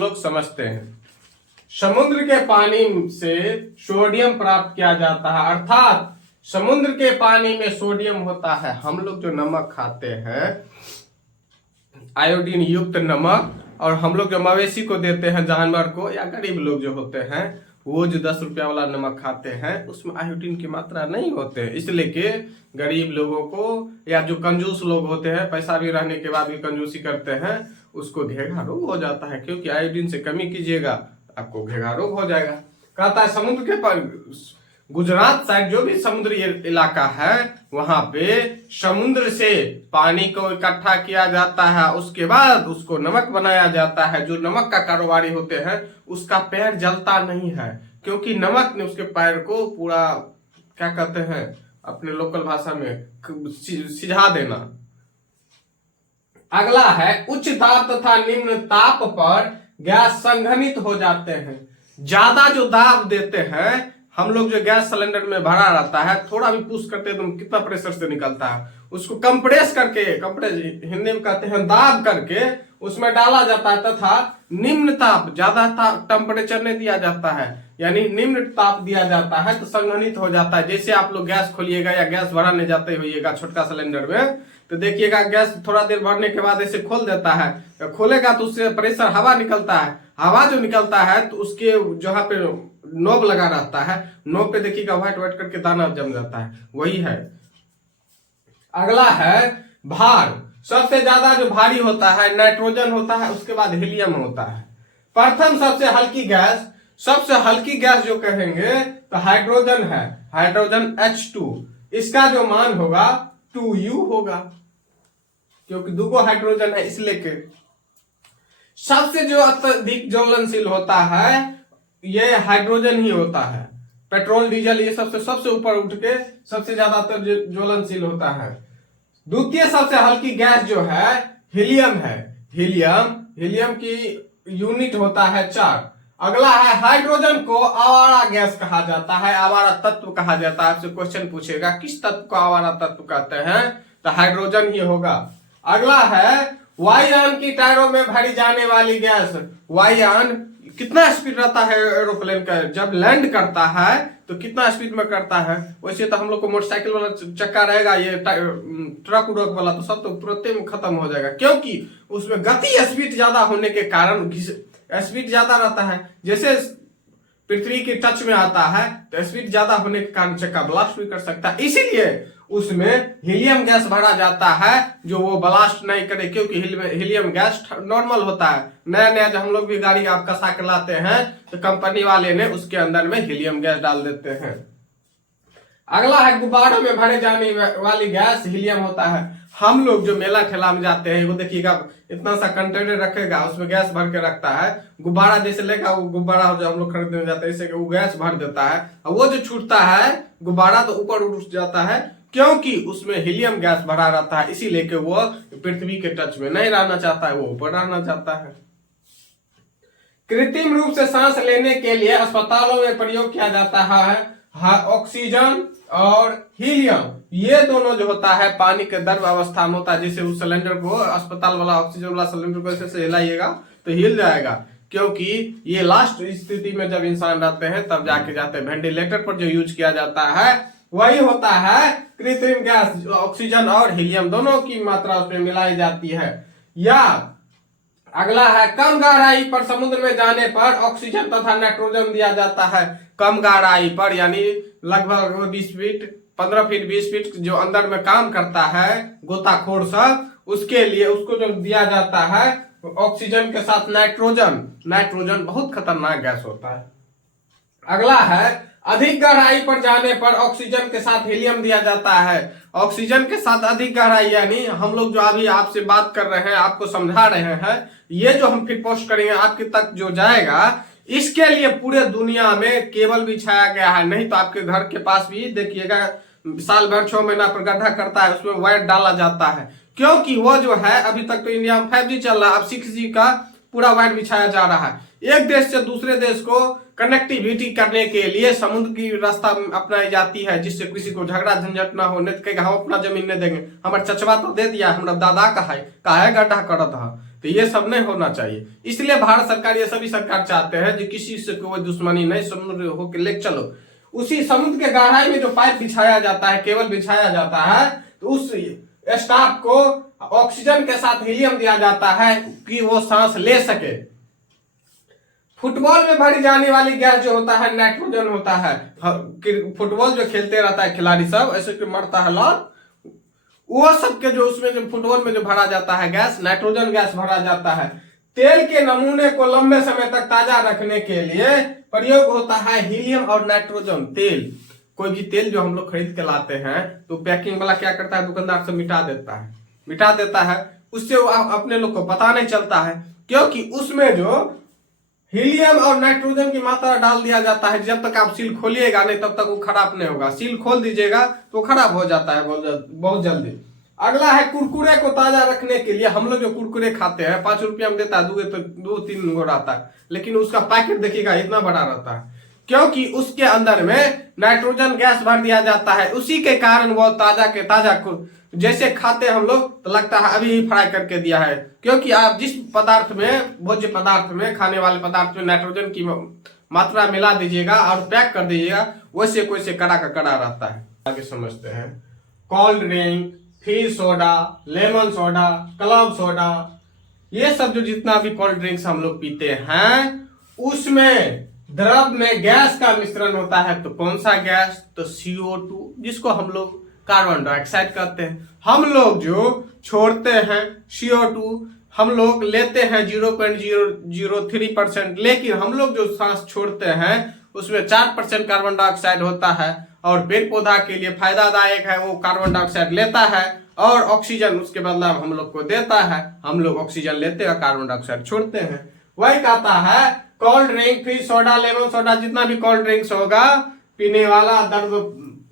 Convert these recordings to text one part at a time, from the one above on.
लोग समझते हैं। समुद्र के पानी से सोडियम प्राप्त किया जाता है, अर्थात समुद्र के पानी में सोडियम होता है। हम लोग जो नमक खाते हैं, आयोडीन युक्त नमक, और हम लोग जो मवेशी को देते हैं, जानवर को, या गरीब लोग जो होते हैं वो जो 10 रुपया वाला नमक खाते हैं उसमें आयोडीन की मात्रा नहीं होते हैं। इसलिए कि गरीब लोगों को या जो कंजूस लोग होते हैं, पैसा भी रहने के बाद भी कंजूसी करते हैं, उसको घेघा रोग हो जाता है, क्योंकि आयोडीन से कमी कीजिएगा आपको घेघा रोग हो जाएगा। कहता है समुद्र के पर गुजरात साइड जो भी समुद्री इलाका है वहां पे समुद्र से पानी को इकट्ठा किया जाता है, उसके बाद उसको नमक बनाया जाता है। जो नमक का कारोबारी होते हैं उसका पैर जलता नहीं है, क्योंकि नमक ने उसके पैर को पूरा क्या कहते हैं अपने लोकल भाषा में सिझा देना। अगला है उच्च दाब तथा निम्न ताप पर गैस संघनित हो जाते हैं। ज्यादा जो दाब देते हैं, हम लोग जो गैस सिलेंडर में भरा रहता है, थोड़ा भी पुश करते हैं तो कितना प्रेशर से निकलता है, उसको कंप्रेस करके, कंप्रेस हिंदी में कहते हैं दाब करके उसमें डाला जाता है, तथा निम्न ताप, ज्यादा टेम्परेचर नहीं दिया जाता है, यानी निम्न ताप दिया जाता है तो संघनित हो जाता है। जैसे आप लोग गैस खोलिएगा या गैस भराने जाते होइएगा छोटका सिलेंडर में, तो देखिएगा गैस थोड़ा देर भरने के बाद ऐसे खोल देता है, खोलेगा तो उससे प्रेशर हवा निकलता है, हवा जो निकलता है तो उसके जहां पे नोब लगा रहता है, नोब पे देखिएगा व्हाइट व्हाइट करके दाना जम जाता है, वही है। अगला है भार। सबसे ज्यादा जो भारी होता है नाइट्रोजन होता है, उसके बाद हीलियम होता है। प्रथम सबसे हल्की गैस, सबसे हल्की गैस जो कहेंगे तो हाइड्रोजन है, हाइड्रोजन H2। इसका जो मान होगा 2U होगा, क्योंकि दो हाइड्रोजन है इसलिए के। सबसे जो अत्यधिक ज्वलनशील होता है ये हाइड्रोजन ही होता है। पेट्रोल डीजल ये सबसे ऊपर उठ के सबसे ज्यादा ज्वलनशील होता है। द्वितीय सबसे हल्की गैस जो है हीलियम है। हीलियम की यूनिट होता है 4। अगला है हाइड्रोजन को आवारा गैस कहा जाता है, आवारा तत्व कहा जाता है। आपसे क्वेश्चन पूछेगा किस तत्व को आवारा तत्व कहते हैं, तो हाइड्रोजन ही होगा। अगला है वायुयान की टायरों में भरी जाने वाली गैस। वायुयान कितना स्पीड रहता है एरोप्लेन का, जब लैंड करता है तो कितना स्पीड में करता है। वैसे तो हम लोग को मोटरसाइकिल वाला चक्का रहेगा, ये ट्रक उड़क वाला तो सब तो तुरंत में खत्म हो जाएगा, क्योंकि उसमें गति स्पीड ज्यादा होने के कारण स्पीड ज्यादा रहता है। जैसे पृथ्वी के टच में आता है तो स्पीड ज्यादा होने के कारण चक्का ब्लास्ट भी कर सकता है, इसीलिए उसमें हीलियम गैस भरा जाता है जो वो ब्लास्ट नहीं करे, क्योंकि हीलियम गैस नॉर्मल होता है। नया नया जब हम लोग भी गाड़ी आपका साइकिल लाते हैं तो कंपनी वाले ने उसके अंदर में हीलियम गैस डाल देते हैं। अगला है गुब्बारों में भरे जाने वाली गैस हीलियम होता है। हम लोग जो मेला ठेला में जाते हैं वो देखिएगा इतना सा कंटेनर रखेगा, उसमें गैस भर के रखता है। गुब्बारा जैसे लेगा, वो गुब्बारा जो हम लोग खरीदने जाते हैं इससे वो गैस भर देता है, और वो जो छूटता है गुब्बारा तो ऊपर उठ जाता है, क्योंकि उसमें हीलियम गैस भरा रहता है, इसीलिए कि वो पृथ्वी के टच में नहीं रहना चाहता है, वो ऊपर रहना चाहता है। कृत्रिम रूप से सांस लेने के लिए अस्पतालों में प्रयोग किया जाता है ऑक्सीजन और हीलियम। ये दोनों जो होता है पानी के द्रव अवस्था में होता है। जैसे उस सिलेंडर को, अस्पताल वाला ऑक्सीजन वाला सिलेंडर को ऐसे हिलाइएगा तो हिल जाएगा, क्योंकि ये लास्ट स्थिति में जब इंसान रहते हैं तब जाके जाते हैं। वेंटिलेटर पर जो यूज किया जाता है वही होता है कृत्रिम गैस। ऑक्सीजन और हीलियम दोनों की मात्रा उसमें मिलाई जाती है। या अगला है कम गहराई पर समुद्र में जाने पर ऑक्सीजन तथा नाइट्रोजन दिया जाता है। कम गहराई पर यानी लगभग 20 फीट, 15 फीट, 20 फीट जो अंदर में काम करता है गोताखोर सब, उसके लिए उसको जो दिया जाता है ऑक्सीजन के साथ नाइट्रोजन। नाइट्रोजन बहुत खतरनाक गैस होता है। अगला है अधिक गहराई पर जाने पर ऑक्सीजन के साथ हीलियम दिया जाता है। ऑक्सीजन के साथ अधिक गहराई यानी हम लोग जो अभी आपसे बात कर रहे हैं, आपको समझा रहे हैं, ये जो हम फिर पोस्ट करेंगे आपके तक जो जाएगा, इसके लिए पूरे दुनिया में केबल बिछाया गया है। नहीं तो आपके घर के पास भी देखिएगा साल भर 6 महीना पर गड्ढा करता है, उसमें वायर डाला जाता है, क्योंकि वो जो है अभी तक तो इंडिया में 5G चल रहा है, अब 6G का पूरा वायर बिछाया जा रहा है। एक देश से दूसरे देश को कनेक्टिविटी करने के लिए समुद्र की रास्ता अपनाई जाती है, जिससे किसी को झगड़ा झंझट ना हो। नहीं तो कहेगा हम अपना जमीन नहीं देंगे, हमारे चचवा तो दे दिया, हमारा दादा का है गड्ढा करत है, तो ये सब नहीं होना चाहिए। इसलिए भारत सरकार, ये सभी सरकार चाहते हैं कि किसी से कोई दुश्मनी नहीं, समुद्र होकर ले चलो। उसी समुद्र के गहराई में जो पाइप बिछाया जाता है, केबल बिछाया जाता है, तो उस स्टाफ को ऑक्सीजन के साथ हीलियम दिया जाता है कि वो सांस ले सके। फुटबॉल में भरी जाने वाली गैस जो होता है नाइट्रोजन होता है। फुटबॉल जो खेलते रहता है खिलाड़ी सब, ऐसे कि मरता है लाल, वो सबके जो उसमें जो फुटबॉल में जो भरा जाता है गैस, नाइट्रोजन गैस भरा जाता है। तेल के नमूने को लंबे समय तक ताजा रखने के लिए प्रयोग होता है हीलियम और नाइट्रोजन तेल। कोई भी तेल जो हम लोग खरीद के लाते हैं तो पैकिंग वाला क्या करता है, दुकानदार से मिटा देता है। उससे अपने लोग को पता नहीं चलता है, क्योंकि उसमें जो हीलियम और नाइट्रोजन की मात्रा डाल दिया जाता है। जब तक आप सील खोलिएगा नहीं तब तक वो खराब नहीं होगा, सील खोल दीजिएगा तो खराब हो जाता है बहुत जल्दी। अगला है कुरकुरे को ताजा रखने के लिए। हम लोग जो कुरकुरे खाते हैं 5 रुपया में देता है, 2-3 गो रहता है, लेकिन उसका पैकेट देखिएगा इतना बड़ा रहता है, क्योंकि उसके अंदर में नाइट्रोजन गैस भर दिया जाता है। उसी के कारण वो ताजा के ताजा जैसे खाते हम लोग तो लगता है अभी ही फ्राई करके दिया है, क्योंकि आप जिस पदार्थ में, भोज्य पदार्थ में, खाने वाले पदार्थ में नाइट्रोजन की मात्रा मिला दीजिएगा और पैक कर दीजिएगा, वैसे कोई से कड़ा का कड़ा रहता है। आगे समझते हैं। Cold drink, fish soda, lemon soda, club soda, ये सब जो जितना भी कोल्ड ड्रिंक्स हम लोग पीते हैं उसमें द्रव में गैस का मिश्रण होता है। तो कौन सा गैस? तो CO2, जिसको हम लोग कार्बन डाइऑक्साइड कहते हैं। हम लोग जो छोड़ते हैं CO2 हम लोग लेते हैं 0.003%, लेकिन हम लोग जो सांस छोड़ते हैं उसमें 4% कार्बन डाइऑक्साइड होता है। और पेड़ पौधा के लिए फायदादायक है, वो कार्बन डाइऑक्साइड लेता है और ऑक्सीजन उसके बदला हम लोग को देता है। हम लोग ऑक्सीजन लेते हैं, कार्बन डाइऑक्साइड छोड़ते हैं। वही कहता है cold drink, fish soda, lemon soda, जितना भी कोल्ड ड्रिंक्स होगा पीने वाला,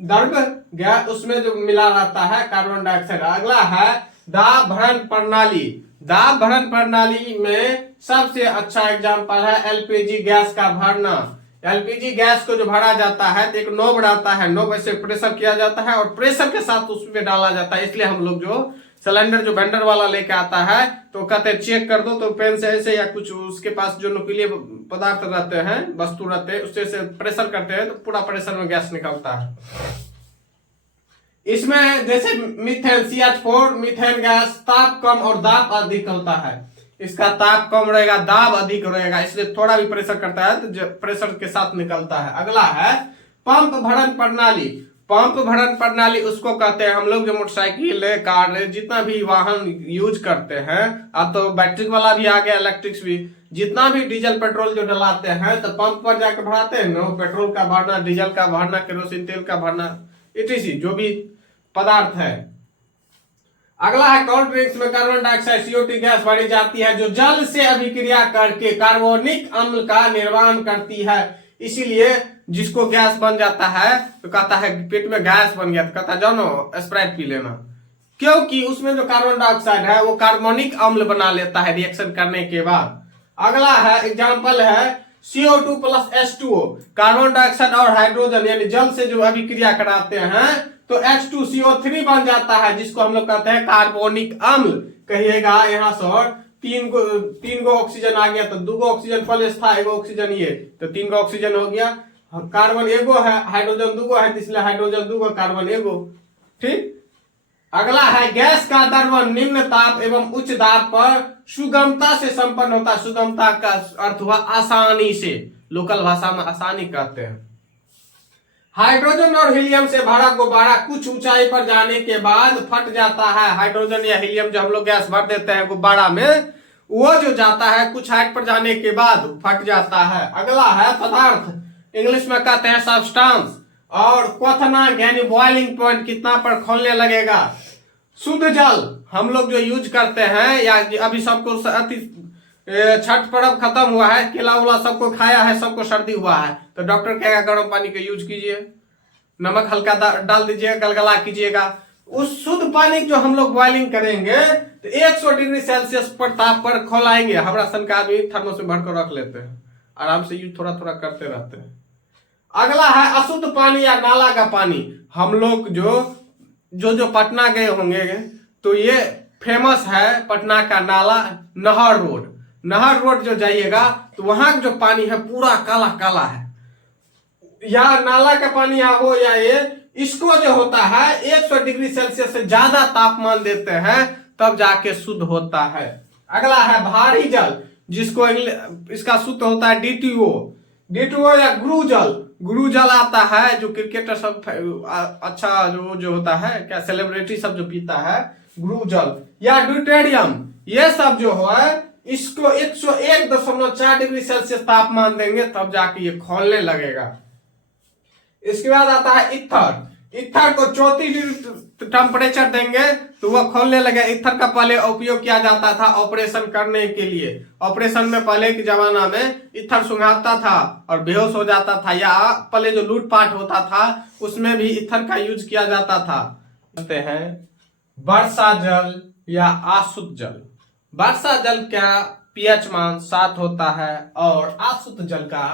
द्रव गैस उसमें जो मिला रहता है कार्बन डाइऑक्साइड। अगला है दाब भरण प्रणाली। दाब भरण प्रणाली में सबसे अच्छा एग्जांपल है LPG गैस का भरना। LPG गैस को जो भरा जाता है तो एक नोब रहता है, नोब ऐसे प्रेशर किया जाता है और प्रेशर के साथ उसमें डाला जाता है। इसलिए हम लोग जो सिलेंडर जो वेंडर वाला लेके आता है तो कहते हैं चेक कर दो, तो पेन से ऐसे या कुछ उसके पास जो नुकीले पदार्थ रहते हैं, वस्तु रहते हैं, उससे से प्रेशर करते हैं तो पूरा प्रेशर में गैस निकलता है। इसमें जैसे मीथेन CH4 मीथेन गैस ताप कम और दाब अधिक होता है। इसका ताप कम रहेगा, दाब अधिक रहेगा, इसलिए थोड़ा भी प्रेशर करता है तो प्रेशर के साथ निकलता है। अगला है पंप भरण प्रणाली। पंप भरण प्रणाली उसको कहते हैं हम लोग जो मोटरसाइकिल, कार, जितना भी वाहन यूज करते हैं, अब तो बैटरी वाला भी आ गया, इलेक्ट्रिक्स भी, जितना भी डीजल पेट्रोल जो डलाते हैं तो पंप पर जाकर भराते हैं ना, पेट्रोल का भरना, डीजल का भरना, केरोसिन तेल का भरना, etc जो भी पदार्थ है। अगला है कोल्ड ड्रिंक्स में कार्बन डाइऑक्साइड CO2 गैस भरी जाती है जो जल से अभिक्रिया करके कार्बोनिक अम्ल का निर्माण करती है। इसीलिए जिसको गैस बन जाता है तो कहता है पेट में गैस बन गया, तो कहता है जाओ ना स्प्राइट पी लेना, क्योंकि उसमें जो कार्बन डाइऑक्साइड है वो कार्बोनिक अम्ल बना लेता है रिएक्शन करने के बाद। अगला है एग्जांपल है CO2 plus H2O। Carbon dioxide और हाइड्रोजन यानी जल से जो अभिक्रिया कराते हैं तो H2CO3 बन जाता है, जिसको हम लोग कहते हैं कार्बोनिक अम्ल। कहिएगा यहाँ सर तीन गो ऑक्सीजन आ गया तो 2 गो ऑक्सीजन प्लस था, 1 ऑक्सीजन ये, तो 3 गो ऑक्सीजन हो गया। कार्बन 1 गो है, हाइड्रोजन 2 गो है, इसलिए हाइड्रोजन 2 गो, कार्बन 1 गो। ठीक। अगला है गैस का द्रवण निम्न ताप एवं उच्च दाब पर सुगमता से संपन्न होता है। सुगमता का अर्थ हुआ आसानी से, लोकल भाषा में आसानी कहते हैं। हाइड्रोजन और हीलियम से भरा गुब्बारा कुछ ऊंचाई पर जाने के बाद फट जाता है। हाइड्रोजन या हीलियम जो हम लोग गैस भर देते हैं गुब्बारा में, वो जो जाता है कुछ हाइट पर जाने के बाद फट जाता है। अगला है पदार्थ, इंग्लिश में कहते हैं सब्सटेंस। और क्वथनांक यानी बॉइलिंग पॉइंट कितना पर खोलने लगेगा। शुद्ध जल हम लोग जो यूज करते हैं, या अभी सबको छठ पर्व खत्म हुआ है, केला उला सबको खाया है, सबको सर्दी हुआ है, तो डॉक्टर कहेगा गर्म पानी का यूज कीजिए, नमक हल्का डाल दीजिएगा, गलगला कीजिएगा। उस शुद्ध पानी जो हम लोग बॉइलिंग करेंगे तो 100 डिग्री सेल्सियस पर ताप पर खोलाएंगे। हमारा सन का आदमी थर्मोस में भरकर रख लेते हैं, आराम से यूज थोड़ा थोड़ा करते रहते हैं। अगला है अशुद्ध पानी या नाला का पानी। हम लोग जो पटना गए होंगे तो ये फेमस है पटना का नाला नहर रोड। नहर रोड जो जाइएगा तो वहां का जो पानी है पूरा काला काला है। या नाला का पानी या हो या ये, इसको जो होता है 100 डिग्री सेल्सियस से ज्यादा तापमान देते हैं तब जाके शुद्ध होता है। अगला है भारी जल, जिसको इसका शुद्ध होता है डीटीओ। डीटीओ या गुरु जल। गुरु जल आता है जो क्रिकेटर सब अच्छा जो होता है क्या सेलिब्रिटी सब जो पीता है, गुरु जल या ड्यूटेरियम। ये सब जो है इसको 101.4 डिग्री सेल्सियस तापमान देंगे तब जाके ये खोलने लगेगा। इसके बाद आता है इथर। इथर को 34 डिग्री टेम्परेचर देंगे तो वह खोलने लगे। इथर का पहले उपयोग किया जाता था ऑपरेशन करने के लिए। ऑपरेशन में पहले के जमाना में इथर सुंघाता था और बेहोश हो जाता था, या पहले जो लूटपाट होता था उसमें भी इथर का यूज किया जाता था। कहते हैं वर्षा जल या आशुद्ध जल। वर्षा जल का पीएच मान 7 होता है और आशुद्ध जल का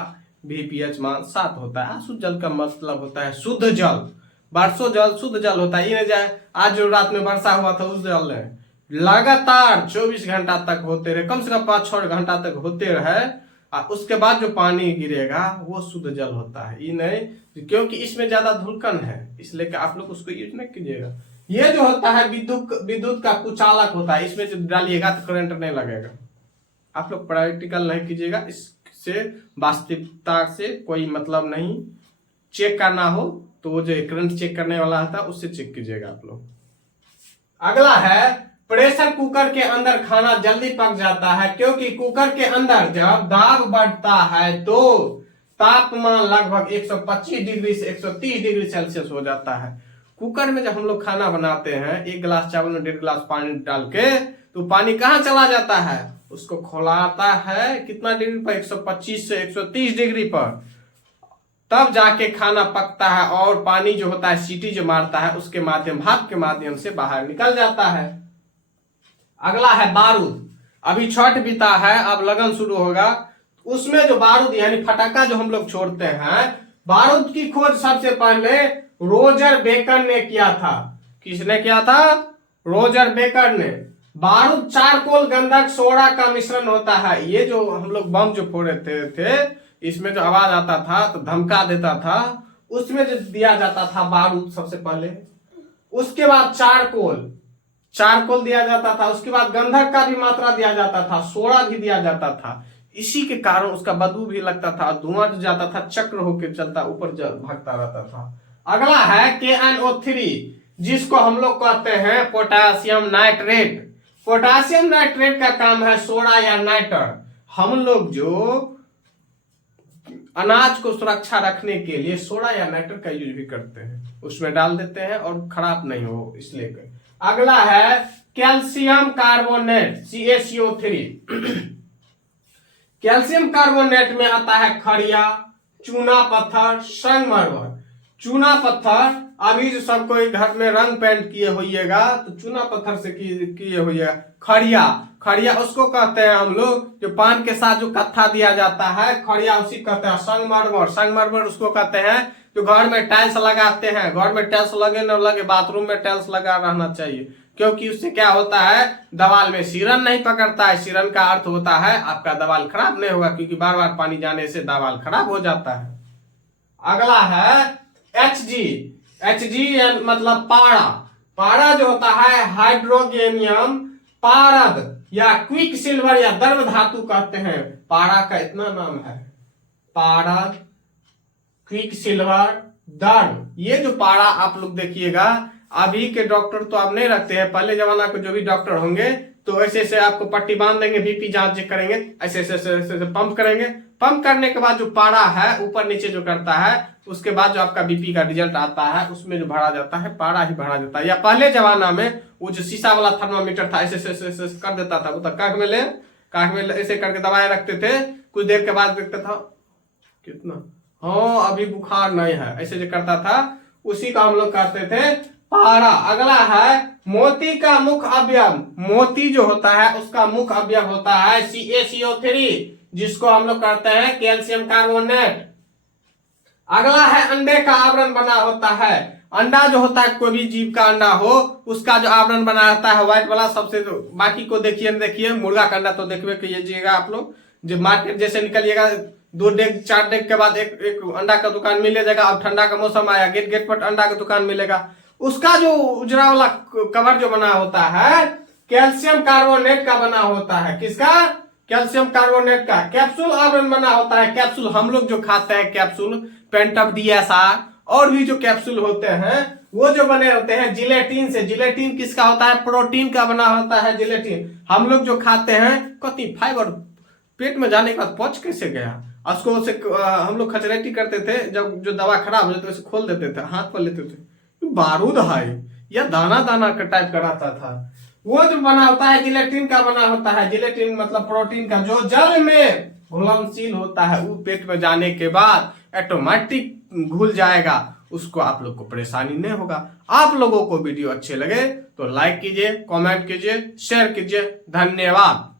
भी पीएच मान 7 होता है। अशुद्ध जल का मतलब होता है शुद्ध जल। वर्षो जल शुद्ध जल होता है। ये जाए आज जो रात में वर्षा हुआ था उस जल में लगातार 24 घंटा तक होते रहे, कम से कम 5-6 घंटा तक होते रहे, और उसके बाद जो पानी गिरेगा वो शुद्ध जल होता है। ये नहीं, क्योंकि इसमें ज्यादा धुलकन है इसलिए कि आप लोग उसको यूज नहीं कीजिएगा। ये जो होता है विद्युत का कुचालक होता है, इसमें जो डालिएगा तो करंट नहीं लगेगा। आप लोग प्रैक्टिकल नहीं कीजिएगा, इससे वास्तविकता से कोई मतलब नहीं। चेक करना हो तो वो जो करंट चेक करने वाला होता है उससे चेक कीजिएगा आप लोग। अगला है प्रेशर कुकर के अंदर खाना जल्दी पक जाता है, क्योंकि कुकर के अंदर जब दाब बढ़ता है तो तापमान लगभग 125 डिग्री से 130 डिग्री सेल्सियस हो जाता है। कुकर में जब हम लोग खाना बनाते हैं 1 गिलास चावल में 1.5 गिलास पानी डाल के, तो पानी कहाँ चला जाता है, उसको खोलाता है कितना डिग्री पर, 125 से 130 डिग्री पर, तब जाके खाना पकता है और पानी जो होता है सीटी जो मारता है उसके माध्यम भाप के माध्यम से बाहर निकल जाता है। अगला है बारूद। अभी छठ बीता है, अब लगन शुरू होगा, उसमें जो बारूद यानी फटाका जो हम लोग छोड़ते हैं, बारूद की खोज सबसे पहले रोजर बेकर ने किया था। किसने किया था? रोजर बेकर ने। बारूद चारकोल गंधक सोडा का मिश्रण होता है। ये जो हम लोग बम जो फोड़े थे इसमें जो आवाज आता था तो धमका देता था, उसमें जो दिया जाता था बारूद सबसे पहले। उसके बाद चारकोल दिया जाता था। उसके बाद गंधक का भी मात्रा दिया जाता था, सोडा भी दिया जाता था। इसी के कारण उसका बदबू भी लगता था, धुआं जो जाता था चक्र होकर चलता ऊपर भागता रहता था। अगला है KNO3, जिसको हम लोग कहते हैं पोटासियम नाइट्रेट। पोटासियम नाइट्रेट का काम है सोडा या नाइटर। हम लोग जो अनाज को सुरक्षा रखने के लिए सोडा या नाइटर का यूज भी करते हैं, उसमें डाल देते हैं और खराब नहीं हो इसलिए। अगला है calcium carbonate CaCO3। Calcium carbonate में आता है खड़िया, चूना पत्थर, संगमरमर। चूना पत्थर अभी जो सब कोई घर में रंग पेंट किए होइएगा तो चूना पत्थर से किए होइएगा। खड़िया उसको कहते हैं हम लोग जो पान के साथ जो कत्था दिया जाता है, खड़िया उसी कहते हैं। संगमरमर उसको कहते हैं जो घर में टाइल्स लगाते हैं। घर में टाइल्स लगे न लगे, बाथरूम में टाइल्स लगा रहना चाहिए, क्योंकि उससे क्या होता है, दीवार में सिरन नहीं पकड़ता है। सिरन का अर्थ होता है आपका दीवार खराब नहीं होगा, क्योंकि बार बार पानी जाने से दीवार खराब हो जाता है। अगला है Hg मतलब पारा जो होता है हाइड्रोगेनियम पारद या क्विक सिल्वर या द्रव धातु कहते हैं। पारा का इतना नाम है, पारद, क्विक सिल्वर, द्रव। ये जो पारा आप लोग देखिएगा, अभी के डॉक्टर तो आप नहीं रखते हैं, पहले जमाना के जो भी डॉक्टर होंगे तो ऐसे ऐसे आपको पट्टी बांध देंगे, बीपी जांच करेंगे, ऐसे ऐसे पंप करेंगे। पंप करने के बाद जो पारा है ऊपर नीचे जो करता है, उसके बाद जो आपका बीपी का रिजल्ट आता है उसमें जो भरा जाता है पारा ही भरा जाता है। या पहले जमाना में वो जो शीशा वाला थर्मामीटर था, ऐसे ऐसे कर देता था, वो तो काख में ऐसे करके दबाए रखते थे, कुछ देर के बाद देखता था कितना, हाँ अभी बुखार नहीं है, ऐसे जो करता था, उसी का हम लोग कहते थे पारा। अगला है मोती का मुख्य अवयव। मोती जो होता है उसका मुख्य अवयव होता है CaCO3, जिसको हम लोग कहते हैं कैल्शियम कार्बोनेट। अगला है अंडे का आवरण बना होता है। अंडा जो होता है कोई भी जीव का अंडा हो उसका जो आवरण बना रहता है व्हाइट वाला सबसे, बाकी को देखिए न देखिए, मुर्गा का अंडा तो देखिए कीजिएगा आप लोग, जब मार्केट जैसे निकलिएगा 2 डेग 4 डेग के बाद एक अंडा का दुकान मिल जाएगा। अब ठंडा का मौसम आया, गेट गेट पर अंडा का दुकान मिलेगा। उसका जो उजरा वाला कवर जो बना होता है कैल्शियम कार्बोनेट का बना होता है। किसका? कैल्शियम कार्बोनेट का। कैप्सूल आवरण बना होता है। कैप्सूल हम लोग जो खाते हैं कैप्सूल, पेंटअप DSR और भी जो कैप्सूल होते हैं वो जो बने होते हैं जिलेटिन से। जिलेटिन किसका होता है? प्रोटीन का बना होता है जिलेटिन। हम लोग जो खाते हैं कति फाइबर पेट में जाने के बाद पच कैसे गया उसको उसे हम लोग खचरेटी करते थे, जब जो दवा खराब हो जाती उसे खोल देते थे, हाथ पर लेते थे, बारूद है या दाना दाना का टाइप कराता था। वो जो बना होता है जिलेटिन का बना होता है। जिलेटिन मतलब प्रोटीन का, जो जल में घुलनशील होता है, वो पेट में जाने के बाद ऑटोमेटिक घुल जाएगा, उसको आप लोग को परेशानी नहीं होगा। आप लोगों को वीडियो अच्छे लगे तो लाइक कीजिए, कमेंट कीजिए, शेयर कीजिए। धन्यवाद।